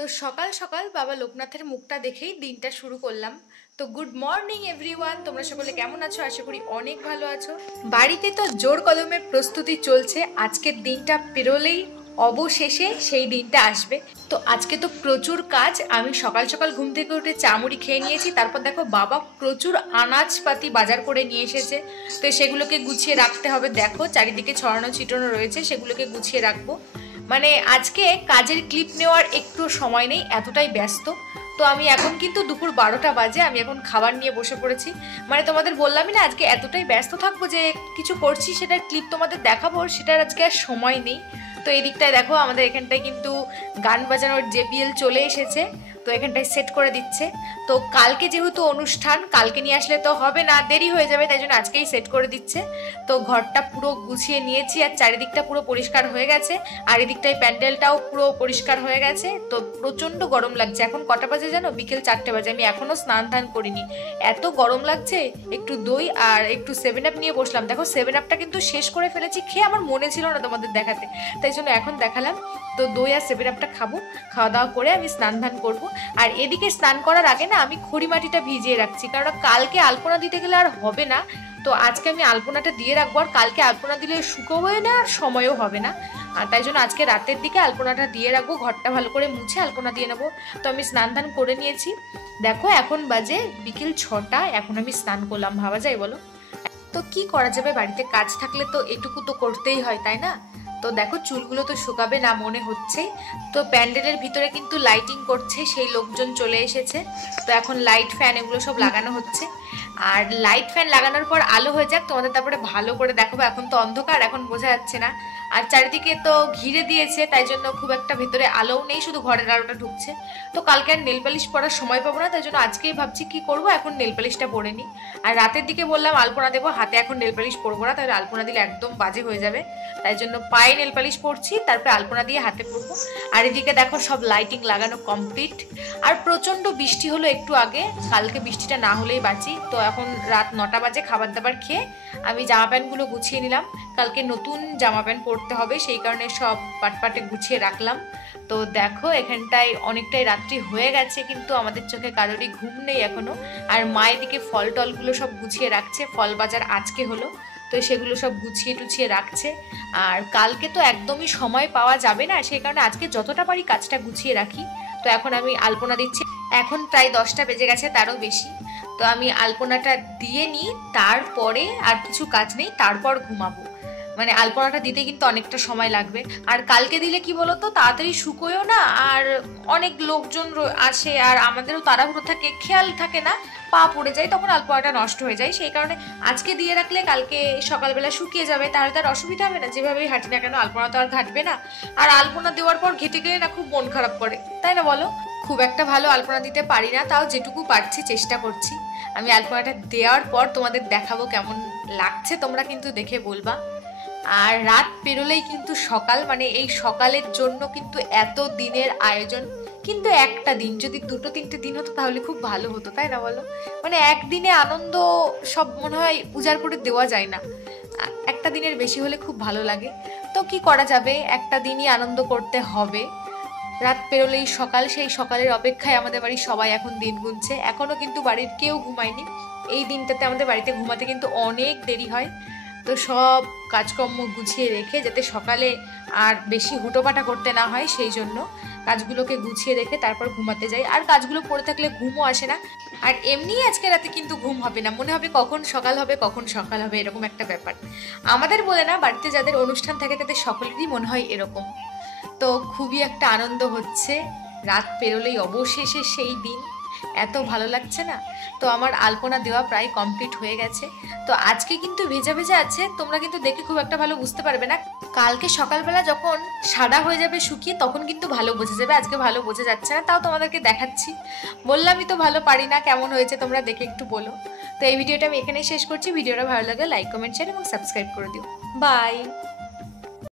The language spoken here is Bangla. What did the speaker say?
তো সকাল সকাল বাবা লোকনাথের মুখটা দেখেই দিনটা শুরু করলাম। তো গুড মর্নিং এভরিওয়ান, তোমরা সকলে কেমন আছো? আশা করি অনেক ভালো আছো। বাড়িতে তো জোর কদমে প্রস্তুতি চলছে, আজকের দিনটা পেরোলেই অবশেষে সেই দিনটা আসবে। তো আজকে তো প্রচুর কাজ। আমি সকাল সকাল ঘুম থেকে উঠে চা মুড়ি খেয়ে নিয়েছি, তারপর দেখো বাবা প্রচুর আনাজপাতি বাজার করে নিয়ে এসেছে। তো সেগুলোকে গুছিয়ে রাখতে হবে, দেখো চারিদিকে ছড়ানো ছিটানো রয়েছে, সেগুলোকে গুছিয়ে রাখবো। মানে আজকে কাজের ক্লিপ নেওয়ার একটু সময় নেই, এতটাই ব্যস্ত। তো আমি এখন কিন্তু দুপুর 12টা বাজে, আমি এখন খাবার নিয়ে বসে পড়েছি। মানে তোমাদের বললামই না আজকে এতটাই ব্যস্ত থাকবো যে কিছু করছি সেটার ক্লিপ তোমাদের দেখাবো, সেটার আজকে আর সময় নেই। তো এই দিকটায় দেখো আমাদের এখানটায় কিন্তু গান বাজানোর জেবিএল চলে এসেছে, তো এখানটায় সেট করে দিচ্ছে। তো কালকে যেহেতু অনুষ্ঠান, কালকে নিয়ে আসলে তো হবে না, দেরি হয়ে যাবে, তাই জন্য আজকেই সেট করে দিচ্ছে। তো ঘরটা পুরো গুছিয়ে নিয়েছি আর চারিদিকটা পুরো পরিষ্কার হয়ে গেছে। আর এদিকটায় প্যান্ডেলটাও পুরো পরিষ্কার হয়ে গেছে। তো প্রচণ্ড গরম লাগছে। এখন কটা বাজে জানো? বিকেল 4টে বাজে। আমি এখনও স্নান ধান করিনি, এত গরম লাগছে। একটু দই আর একটু 7 আপ নিয়ে বসলাম। দেখো 7 আপটা কিন্তু শেষ করে ফেলেছি খেয়ে, আমার মনে ছিল না তোমাদের দেখাতে, তাই জন্য এখন দেখালাম। তো দই আর 7 আপটা খাবো, খাওয়া দাওয়া করে আমি স্নান ধান করবো। আর এদিকে স্নান করার আগে না আমি খড়িমাটিটা ভিজিয়ে রাখছি, কারণ কালকে আলপনা দিতে গেলে আর হবে না। তো আজকে আমি আলপনাটা দিয়ে রাখবো, আর কালকে আলপনা দিলে শুকোবে না আর সময়ও হবে না। আর তাই জন্য আজকে রাতের দিকে আলপনাটা দিয়ে রাখবো, ঘরটা ভালো করে মুছে আলপনা দিয়ে নেবো। তো আমি স্নান ধান করে নিয়েছি। দেখো এখন বাজে বিকেল 6টা, এখন আমি স্নান করলাম, ভাবা যায় বলো? তো কি করা যাবে, বাড়িতে কাজ থাকলে তো এটুকু তো করতেই হয়, তাই না? তো দেখো চুলগুলো তো শুকাবে না মনে হচ্ছে। তো প্যান্ডেলের ভিতরে কিন্তু লাইটিং করছে, সেই লোকজন চলে এসেছে। তো এখন লাইট ফ্যান এগুলো সব লাগানো হচ্ছে। আর লাইট ফ্যান লাগানোর পর আলো হয়ে যাক, তোমাদের তারপরে ভালো করে দেখাবো। এখন তো অন্ধকার, এখন বোঝা যাচ্ছে না। আর চারিদিকে তো ঘিরে দিয়েছে, তাই জন্য খুব একটা ভেতরে আলোও নেই, শুধু ঘরের আলোটা ঢুকছে। তো কালকে আর নেল পালিশ পরার সময় পাবো না, তাই জন্য আজকেই ভাবছি কি করব, এখন নেল পালিশটা পরে নিই। আর রাতের দিকে বললাম আলপনা দেবো, হাতে এখন নেল পালিশ পরবো না, তাহলে আলপনা দিলে একদম বাজে হয়ে যাবে। তাই জন্য পায়ে নেল পালিশ পরছি, তারপরে আলপনা দিয়ে হাতে পরবো। আর এদিকে দেখো সব লাইটিং লাগানো কমপ্লিট। আর প্রচন্ড বৃষ্টি হলো একটু আগে, কালকে বৃষ্টিটা না হলেই বাঁচি। তো এখন রাত 9টা বাজে, খাবার দাবার খেয়ে আমি জামা প্যান্টগুলো গুছিয়ে নিলাম। কালকে নতুন জামা প্যান্ট পরতে হবে, সেই কারণে সব পাটপাটে গুছিয়ে রাখলাম। তো দেখো এখানটায় অনেকটাই রাত্রি হয়ে গেছে, কিন্তু আমাদের চোখে কারোরই ঘুম নেই এখনো। আর মায়ের দিকে ফল টলগুলো সব গুছিয়ে রাখছে, ফল বাজার আজকে হলো, তো সেগুলো সব গুছিয়ে টুছিয়ে রাখছে। আর কালকে তো একদমই সময় পাওয়া যাবে না, সেই কারণে আজকে যতটা পারি কাজটা গুছিয়ে রাখি। তো এখন আমি আলপনা দিচ্ছি, এখন প্রায় 10টা বেজে গেছে, তারও বেশি। তো আমি আলপনাটা দিয়ে নিই, তারপরে আর কিছু কাজ নেই, তারপর ঘুমাবো। মানে আলপনাটা দিতে কিন্তু অনেকটা সময় লাগবে। আর কালকে দিলে কি বলতো, তাড়াতাড়ি শুকোয়ও না, আর অনেক লোকজন আসে, আর আমাদেরও তাড়াহুড়ো থাকে, খেয়াল থাকে না, পা পড়ে যায়, তখন আলপনাটা নষ্ট হয়ে যায়। সেই কারণে আজকে দিয়ে রাখলে কালকে সকালবেলা শুকিয়ে যাবে, তাহলে তার অসুবিধা হবে না। যেভাবেই হাঁটি না কেন আলপনা তো আর ঘাটবে না। আর আলপনা দেওয়ার পর ঘেটে গেলে না খুব মন খারাপ করে, তাই না বলো? খুব একটা ভালো আলপনা দিতে পারি না, তাও যেটুকু পারছি চেষ্টা করছি। আমি আলপনাটা দেওয়ার পর তোমাদের দেখাবো কেমন লাগছে, তোমরা কিন্তু দেখে বলবা। আর রাত পেরোলেই কিন্তু সকাল, মানে এই সকালের জন্য কিন্তু এত দিনের আয়োজন। কিন্তু একটা দিন যদি 2-3টে দিন হতো তাহলে খুব ভালো হতো, তাই না বলো? মানে একদিনে আনন্দ সব মনে হয় উজাড় করে দেওয়া যায় না, একটা দিনের বেশি হলে খুব ভালো লাগে। তো কি করা যাবে, একটা দিনই আনন্দ করতে হবে। রাত পেরোলেই সকাল, সেই সকালের অপেক্ষায় আমাদের বাড়ির সবাই এখন দিন গুনছে। এখনো কিন্তু বাড়ির কেউ ঘুমায়নি। এই দিনটাতে আমাদের বাড়িতে ঘুমাতে কিন্তু অনেক দেরি হয়। তো সব কাজকর্ম গুছিয়ে রেখে, যাতে সকালে আর বেশি হুটোপাটা করতে না হয়, সেই জন্য কাজগুলোকে গুছিয়ে রেখে তারপর ঘুমাতে যাই। আর কাজগুলো পড়ে থাকলে ঘুমও আসে না। আর এমনিই আজকে রাতে কিন্তু ঘুম হবে না, মনে হবে কখন সকাল হবে কখন সকাল হবে, এরকম একটা ব্যাপার। আমাদের বলে না, বাড়িতে যাদের অনুষ্ঠান থাকে তাদের সকলেরই মনে হয় এরকম। তো খুবই একটা আনন্দ হচ্ছে, রাত পেরোলেই অবশেষে সেই দিন, এত ভালো লাগছে না? তো আমার আলপনা দেওয়া প্রায় কমপ্লিট হয়ে গেছে। তো আজকে কিন্তু ভেজা ভেজা আছে, তোমরা কিন্তু দেখে খুব একটা ভালো বুঝতে পারবে না। কালকে সকালবেলা যখন সাদা হয়ে যাবে শুকিয়ে, তখন কিন্তু ভালো বোঝা যাবে। আজকে ভালো বোঝা যাচ্ছে না, তাও তোমাদেরকে দেখাচ্ছি। বললামই তো ভালো পারি না, কেমন হয়েছে তোমরা দেখে একটু বলো। তো এই ভিডিওটা আমি এখানেই শেষ করছি। ভিডিওটা ভালো লাগলে লাইক, কমেন্ট, শেয়ার এবং সাবস্ক্রাইব করে দিও। বাই।